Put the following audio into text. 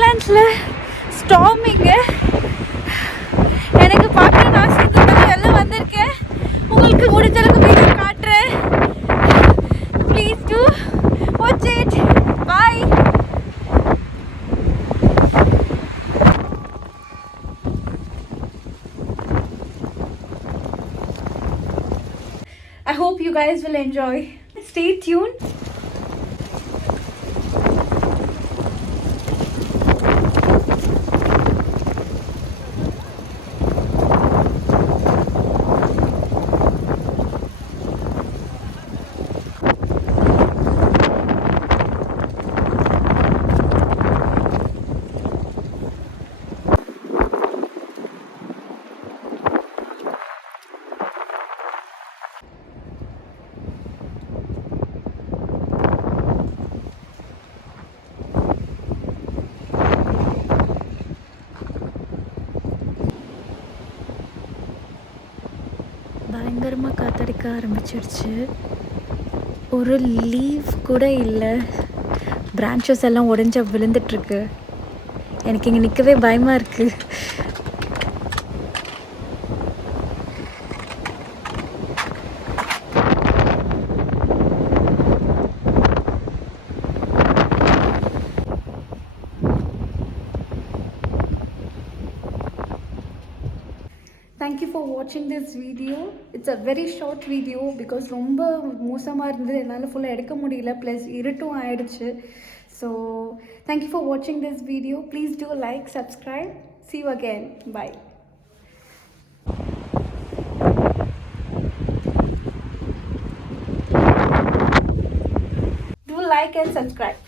நெதர்லாண்ட்ஸில் ஸ்டார்மிங்கு எனக்கு பார்க்கணுன்னு ஆசை இருந்ததுனால எல்லாம் வந்திருக்கேன். உங்களுக்கு முடிஞ்ச அளவுக்கு வீடியோ காட்டுறேன். Please do watch it. Bye. I hope you guys will enjoy. Stay tuned. பயங்கரமாக காத்தடிக்க ஆரம்பிச்சிடுச்சு. ஒரு லீவ் கூட இல்லை. பிரான்ச்சஸ் எல்லாம் உடஞ்ச விழுந்துட்டுருக்கு. எனக்கு இங்கே நிற்கவே பயமாக இருக்குது. Thank you for watching this video. It's a very short video because ரொம்ப மோசமாக இருந்தது, என்னால் ஃபுல்லாக எடுக்க முடியல, ப்ளஸ் இருட்டும் ஆயிடுச்சு. So thank you for watching this video. Please do like, subscribe. See you again. Bye. Do like and subscribe.